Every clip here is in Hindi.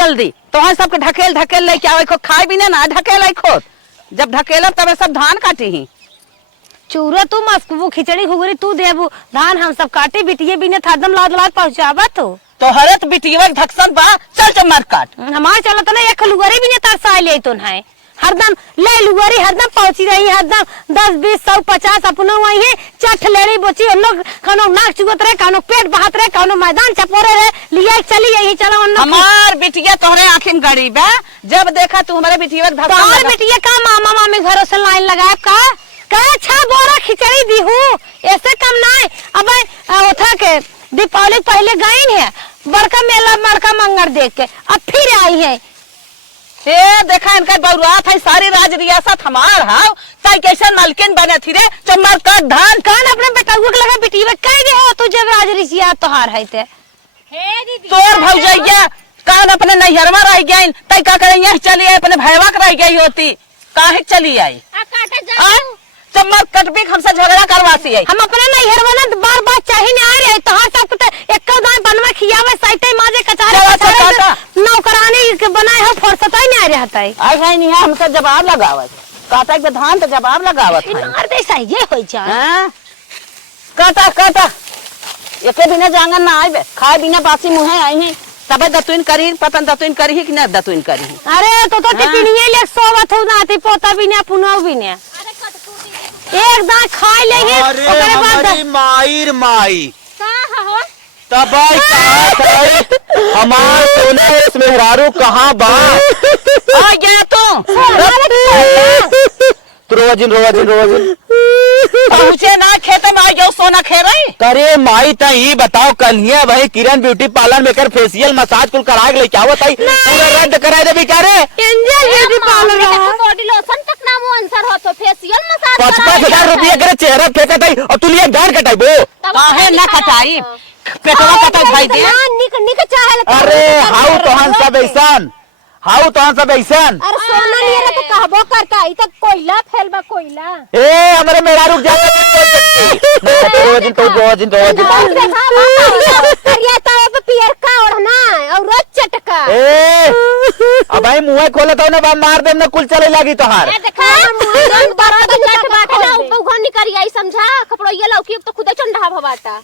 जल्दी तो सबके ढकेल ढकेल लेके आवे खो खाए भी ना ढकेल खो जब ढकेलब तब सब धान काटी ही चूरा तू मस्कबू खिचड़ी घुगरी तू देबू धान हम सब काटे बिटिए बिने हरदम लाद लाद पहुंचावा तो हरत बिटिया धक्सन बा चल चल काट हमारे चलत ना एक लुगरी भी ने तरसा ले तो है हरदम ले लुगरी हरदम पहुंची रही हरदम 10 20 100 50 अपना वही है चट लेड़ी बोची हम लोग कनो नाक चुगत रहे कनो पेट बहात रहे कनो मैदान चपोरे रहे लिया चली यही चलो हमार बिटिया तोहरे आंखें गरीब है जब देखा तू हमारे बिटिया धक्का बिटिया का मामा मामी घरों से लाइन लगाए का अच्छा बोरा खिचड़ी दी हूँ ऐसे कम ना अब उठा के दीपावली पहले गई है बड़का मेला बड़का मंगर देख के अब फिर आई है देखा इनका बउरात है सारी राज रियासत हमार हाव चाहे कैसे नलकिन बने थी रे चमर का धान कान अपने बेटाऊ के लगा बिटी में कह दे हो तुझे राज रिसिया तोहार है ते हे दीदी तोर भौजैया कान अपने नैहरवा रह गई तई का करेंगे चली आई अपने भैया के रह गई होती काहे चली आई आ काटे जा चमर कटबी हमसे झगड़ा करवासी है हम अपने नैहरवा ना बार बार चाहे नहीं आ रहे तोहार सब तो एक दान बनवा खियावे साइते माजे कचारे नौकरानी के बनाए हो फुर्सत ही नहीं आ रहता है आई भाई नहीं हमसे जवाब लगावत काटा के धान तो जवाब लगावत है इनार देसा ये होई जा हां काटा एके बिना जांगन ना आइबे खाए बिना बासी मुंहे आई है तबे दतुइन करी पतन दतुइन करी कि न दतुइन करी अरे तो टिपिनिए ले सोवत हो नाती पोता बिना पुनाव बिना एक दान खाए लेगे ओकरे बाद माईर माई का हो तबाई कहां हमार सोना इस मेहरारू कहां बा आ गया तो रोजिन पहुंचे ना खेते में आ गयो सोना खे रही करे माई ता ही बताओ कन्हिया भाई किरण ब्यूटी पार्लर में कर फेशियल मसाज कुल करा के लेके आवत आई पूरा रद्द कराए दे बेचारे angel beauty parlour body lotion तक नाम आंसर हो तो फेशियल मसाज 55,000 रुपया करे चेहरा फेंकत आई और तू लिए धान कटाइबो काहे ना कटाई पेटवा कटाई भाई दे निक चाहे अरे हाउ तोहन सब ऐसान अरे सोना नहीं रे तो कहबो करता ई तक कोयला फैलबा कोयला ए हमरे मेरा रुक जा रोजिन करिया तावे पे पियर का ओढ़ना और रोज चटका ए अब भाई मुंह खोला तो ना मार दे ना कुल चले लागी तोहार ए देखा मुंह बड़ा जट बाटे ना ऊपर नहीं करिया ई समझा कपड़ो ये लौकी तो खुदे चंडा भवाटा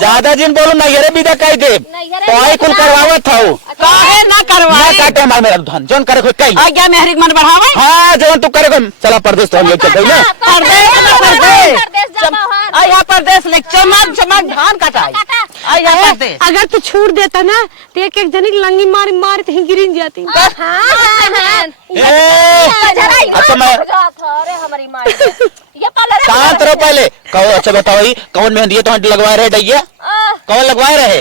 ज्यादा जिन बोलो ना ये भी कह दे तो कुल करवावत हो काहे ना करवाई ना काटे हमार मेरा धन जोन करे कोई कई आ गया मेहरी मन बढ़ावे हां जोन तू करे चला परदेश तो हम लोग चल गए परदेश जाबो हां आ यहाँ परदेश ले चमक धान कटाई आ यहाँ परदेश अगर तू छोड़ देता ना तो एक जनी लंगी मार तो गिर जाती हां अच्छा मैं अरे हमारी मां ये पार्लर शांत रहो पहले कहो अच्छा बताओ ही कौन मेहंदी तो लगवा रहे डैया कौन लगवाए रहे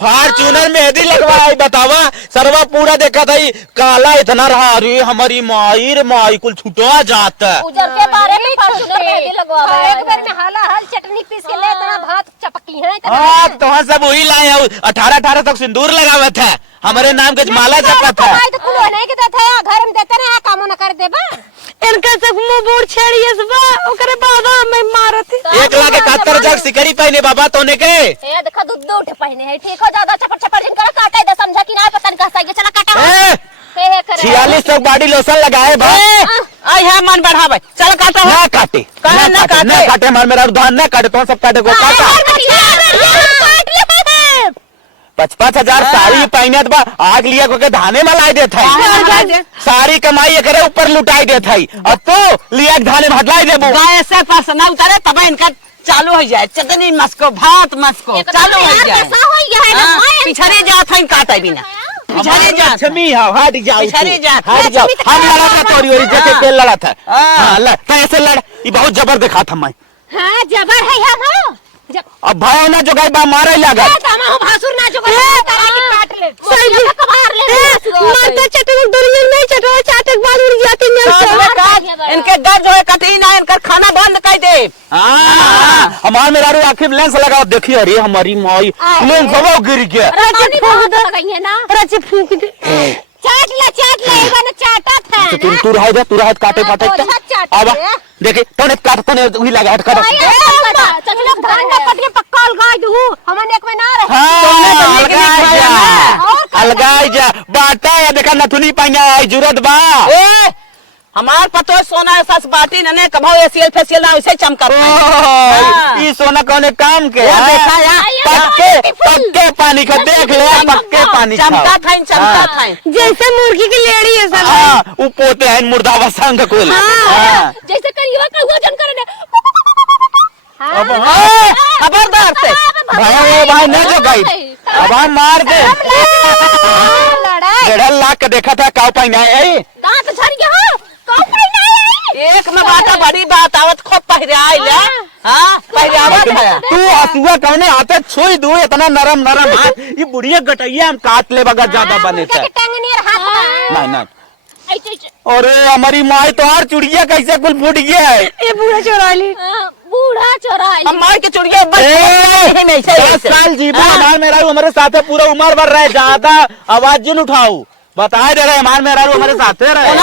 फॉर्च्यूनर मेहंदी लगवाई बतावा सरवा पूरा देखा था काला इतना रहा अरे हमारी माई कुल छुटवा जाता उजर के बारे में फॉर्च्यूनर मेहंदी लगवावा एक बार में हाला हाल चटनी पीस के ले इतना भात चपकी है हां तो हम सब वही लाए 18 तक सिंदूर लगावा था हमारे नाम के माला जपा था तो कुल नहीं के था घर में देते ना काम न कर देबा इनका सब मुंह बोड़ छेड़िए सबा ओकरे बाद मैं मारत 1,71,000 सिकरी पहने बाबा तोने के ए देखा दूध उठ पहने है ठीक हो ज्यादा चपट जिन कर काटे दे समझा कि ना पता नहीं कैसा चला काटा 46 बॉडी लोशन लगाए भाई आई है मन बढ़ावे चल काटा ना काटे मार मेरा धान ना काटे तो सब काटे को काटा 55,000 साड़ी पहनत बा आग लिया को धाने में लाई देत है सारी कमाई करे ऊपर लुटाई देत है अब तो लिया धाने में हटलाई देबो गाय से पास ना उतारे तब इनका चालू हो जाए चटनी मस्को भात मस्को चालू हो जाए पिछड़ी जात है काटे बिना पिछड़ी जात छमी हट जाओ पिछड़ी जात हम लड़ा था तोरी ओरी जैसे तेल लड़ा था हां लड़ कैसे लड़ ये बहुत जबर दिखा था मैं हां जबर है हम अब भाई ना जो गई बा मारे लगा हम भासुर ना जो तारा की काट ले सही कबार ले माता चटक दुनिया नहीं चटो चाटक बाद उड़ जाती है इनके गज जो है कटी ना इनका खाना बंद कर दे हां हमार मेरा रो आखिर लेंस लगाओ देखिए अरे हमारी माई लेंस वो गिर गया रानी बहुत गई है ना रची फूंक दे चाट ले इवन चाटा था तो तू रह काटे अब देखे तोने काट तोने वही लगा हट कर चचला धान ना कट के पक्का लगा दू हमन एक में ना रहे हां अलगाई जा बाटा या देखा नथुनी पाइया आई जरूरत बा। ए हमार पतो सोना ऐसा बाटी ने कभो एसीएल फेसियल ना वैसे चमकर ई सोना कौने काम के वो है? देखा या पक्के पानी का देख ले पक्के पानी चमका थाइन चमका थाइन जैसे मुर्गी की लेड़ी है सब। हाँ वो पोते हैं मुर्दावा संग कुल। हाँ। जैसे करिएवा का हुआ जन करने अब ए, खबरदार से भाई नहीं जगाई अब हम मार दे। लड़ाई 1.5 लाख का देखा था काउ पाई नहीं दांत झड़ गया कौन नहीं एक में बाटा बड़ी बात आवत खूब पहराई ले हां पहरावत है तू हसुआ कौने हाथे छुई दू इतना नरम नरम हाथ ये बुढ़िया गटैया हम काट ले बगा ज्यादा बने थे। टंगनियर हाथ नहीं नहीं अरे हमारी माई तो और चुड़िया कैसे कुल फूट गया है। ये बूढ़ा चोरा ली। बूढ़ा चोरा हम मार के चुड़िया बस 10 साल जीवन हमारे मेरा हमारे साथ है पूरा उम्र भर रहे ज्यादा आवाज जिन उठाऊ बता दे रहे हमारे मेहरारू हमारे साथ रहे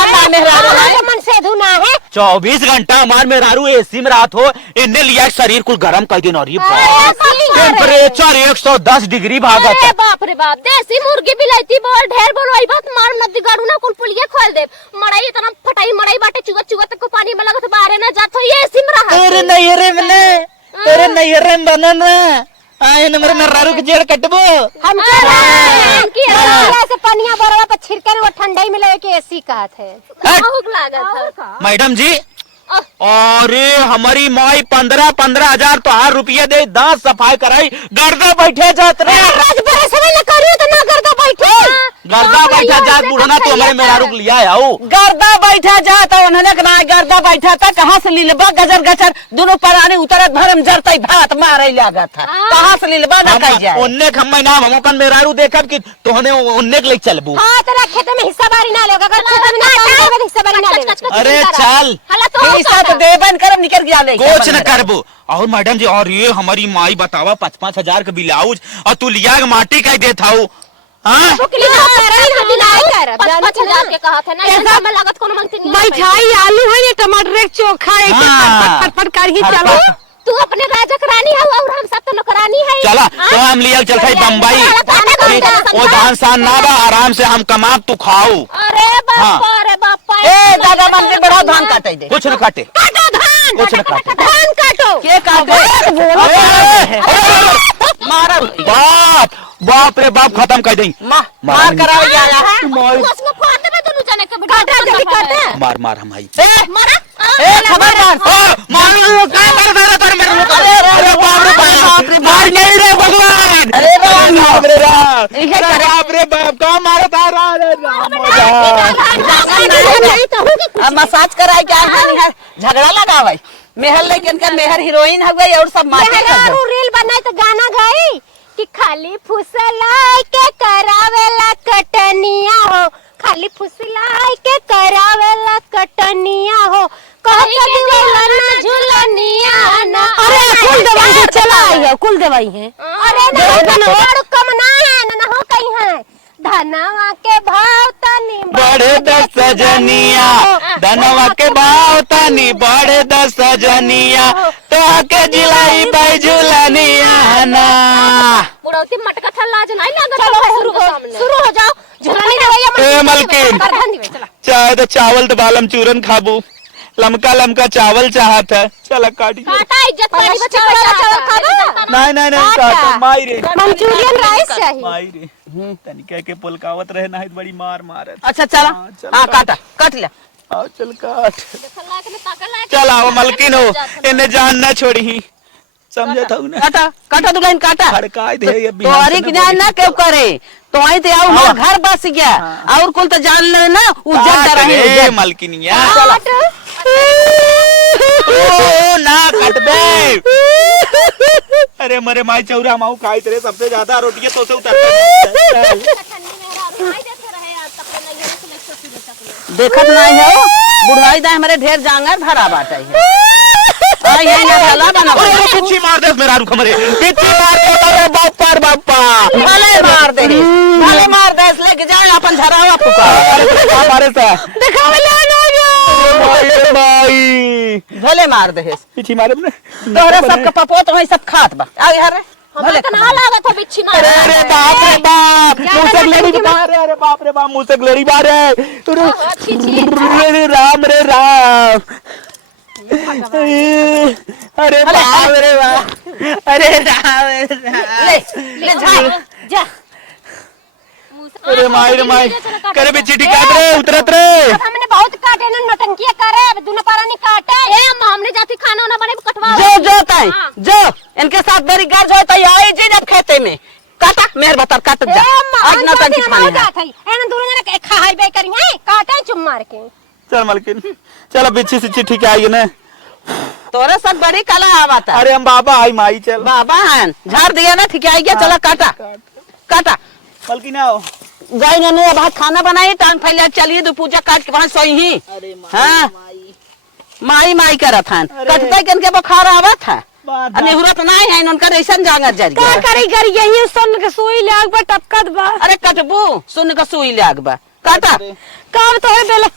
मन से धुना है 24 घंटा हमारे मेहरारू एसी में रात हो इन्हें लिया शरीर कुल गर्म कर देना टेम्परेचर 110 डिग्री भागा अरे बाप रे बाप देसी मुर्गी बिलाइती बोल ढेर बोलो आई बात मार नदी गाड़ू ना कुल पुलिया खोल दे मड़ाई इतना फटाई मड़ाई बाटे चुगत चुगत को पानी में लगत बाहर ना जात हो ये एसी में रहा तेरे नैहरे में बनना आए न मेरे मेहरारू के जेड़ कटबो हम की से पनिया बरवा पे छिड़के वो ठंडाई में लगे के एसी का थे बहुत लागत है मैडम जी। अरे हमारी माई 15 हजार तो 1,000 रुपया दे दांत सफाई कराई गर्दा बैठे जात रे गर्दा बैठा जात बुढ़ना तो हमारे मेहरारू के लिया आओ गर्दा बैठा जाता उन्होंने कहा गर्दा बैठा था कहाँ से लीलबा गजर गजर दोनों पराने उतरत भरम जरता भात मारे लगा था कहाँ से लीलबा ना कह जाए उन्ने खम्मा नाम हम अपन मेहरारू देखब कि तोहने उन्ने के ले चलबू। हां तेरा खेत में हिस्सा बारी ना लेगा अगर खेत में ना हिस्सा बारी ना लेगा अरे चल पैसा तो देबन करब निकल गया ले कुछ न करबो। और मैडम जी और ये हमारी माई बतावा 5-5 हजार का ब्लाउज और तू लिया माटी कह देता हूँ बैठाई आलू है ये टमाटर एक चोखा है फटफट कर ही चलो तू अपने राजा करानी है और हम सब तो नौकरानी है चला तो हम लिया चलते बम्बई वो धान सान ना बा आराम से हम कमा तू खाओ। अरे बापा ए दादा बन के बड़ा धान काटे दे कुछ न काटे काटो धान कुछ न काटे धान काटो के काटे मारा बाप बाप रे बाप खत्म कर दें मार करा उसको फोड़ दे दोनों जने के काटा जल्दी काटे मार मार हम आई मारा ए खबरदार अरे बाप रे मार नहीं रे भगवान अरे बाप रे बाप रे बाप का मारा था अब मसाज कराए क्या है झगड़ा लगा भाई मेहर लेकिन का मेहर हीरोइन हो गई और सब माटे रील बनाए तो गाना गाई कि खाली फुसलाई के करावेला कटनिया हो खाली फुसलाई के करावेला कटनिया हो कहत झुलनिया ना अरे कुल दवाई है चला आई है कुल दवाई है अरे ना कम ना है ना हो कहीं है धनवा के भाव तनी बड़े 10 सजनिया धनवा के भाव तनी बड़े 10 सजनिया तो के जिलाई बाई झुलनिया ना बुढ़ौती मटका थल्ला ज नहीं लागत चलो शुरू हो जाओ झुलनी दवाई ए मलकिन चाहे तो चावल तो बालम चूरन खाबू लमका लमका चावल चाहत है चला काटी काटा इज्जत पानी बचा चावल खाबो नहीं काटा माई रे मंचूरियन राइस चाहिए माई रे तनिका के पुलकावत रहे ना बड़ी मार मारत। अच्छा चला हाँ काटा कट ले आओ चल काट चल आओ मलकिन हो इन्हें जान ना छोड़ी समझे था ना काटा काटा तू लाइन काटा खड़काई दे ये तो अरे कि ना क्यों करे तो आई ते आओ हमार घर बस गया और कुल तो जान ले ना उज्जत रहे मलकिनिया ओ ना कट बे अरे मरे माई चौरा माऊ खाई तेरे सबसे ज्यादा रोटियां तो से उतार देखत नहीं है बुढ़ाई दा हमारे ढेर जांगर भरा बाटा है आई है ना भला बना किच्ची मार दे मेरा रुख मरे किच्ची मार दे बापा भले मार दे इसलिए कि जाए अपन झरावा फुका हमारे से दिखावे ले भाई भले मार दे किच्ची मारे ने तोहरे सब का पपो तो वही सब खात बा आ यार हमें तो ना लागत है बिच्छी ना। अरे बाप रे बाप, मुंह से गलेड़ी बाहर है। अरे बाप रे बाप, मुंह से गलेड़ी बाहर है। अरे राम रे राम, अरे बाप रे बाप, अरे राम रे राम। ले जा जा अरे माई रे माई, करे बिच्छी ठीक काट रे, उतरत रे। हमने बहुत काटे ना, नटंकिया करे दुना पारा नहीं काटे। ए अम्मा हमने जाती खाना ना बने कटवा जो ताई जो इनके साथ मेरी गाज होता आई जी जब खेते में काटा मेहर बता काट जा आज ना तंकी खानी है एना दूर ने खाई बे करी है काटे चुम मार के। चल मलकिन, चल बिच्छी सिच्छी ठीक आई ना, तोरे सब बड़ी कला आवता। अरे हम बाबा आई माई, चल बाबा हन झाड़ दिया ना ठीक आई गया, चला काटा काटा मलकिन आओ। जाई ने अब हाथ खाना बनाई टांग फैला चलिए दो पूजा काट के वहां सोई ही। हाँ माई माई करत हन कटते के इनके बुखार आवत है निहुरत नहीं है उनका ऐसा जांगर जर का करी करी यही सुन के सुई लाग बा टपकत बा। अरे कटबू सुन के सुई लाग बा काटा काम तो है बेला।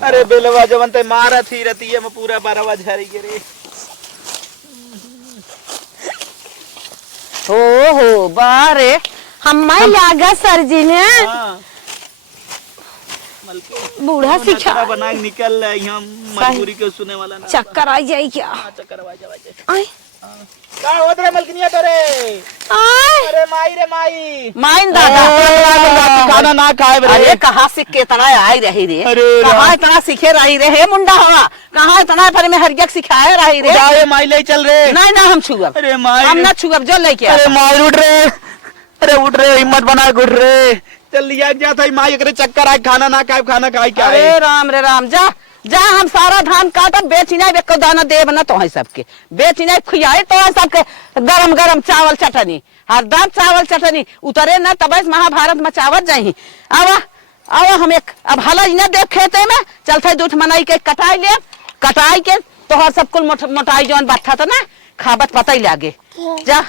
अरे बेलवा जवन ते मारा थी रतिये में पूरा बारवा झरी गिरे। हो बारे हम लागा सर जी ने बूढ़ा सिखा बना के निकल रहे यहाँ, मजबूरी के सुने वाला ना। चक्कर आ जाए क्या? चक्कर आ जाए। आए का होत रे मलकिनिया तोरे? आए अरे माई रे माई, माइन दादा खाना ना खाए बरे। अरे कहाँ सीख के इतना आई रही रे, अरे कहाँ इतना सीखे रही रे हे मुंडा हवा, कहाँ इतना पर में हरियक सिखाए रही रे। अरे माई ले चल रे। नहीं ना हम छुअब, अरे माई हम ना छुअब जो लेके अरे माई उठ रे, अरे उठ रे, हिम्मत बना उठ रे। चल लिया जा था माई एकरे चक्कर आए, खाना ना खाए, खाना खाए क्या है? अरे राम रे राम, जा जा हम सारा धान काटब बेच नहीं बेको दाना देव ना तो है सबके बेच नहीं खुआए तो है सबके गरम गरम चावल चटनी हरदम चावल चटनी उतरे ना तब महाभारत मचावत जाही। आवा आवा हम एक अब हला न देख खेते में चलते दूठ मनाई के कटाई के तो हर सब कुल मोटाई जौन बात था ना खाबत पता ही लागे। जा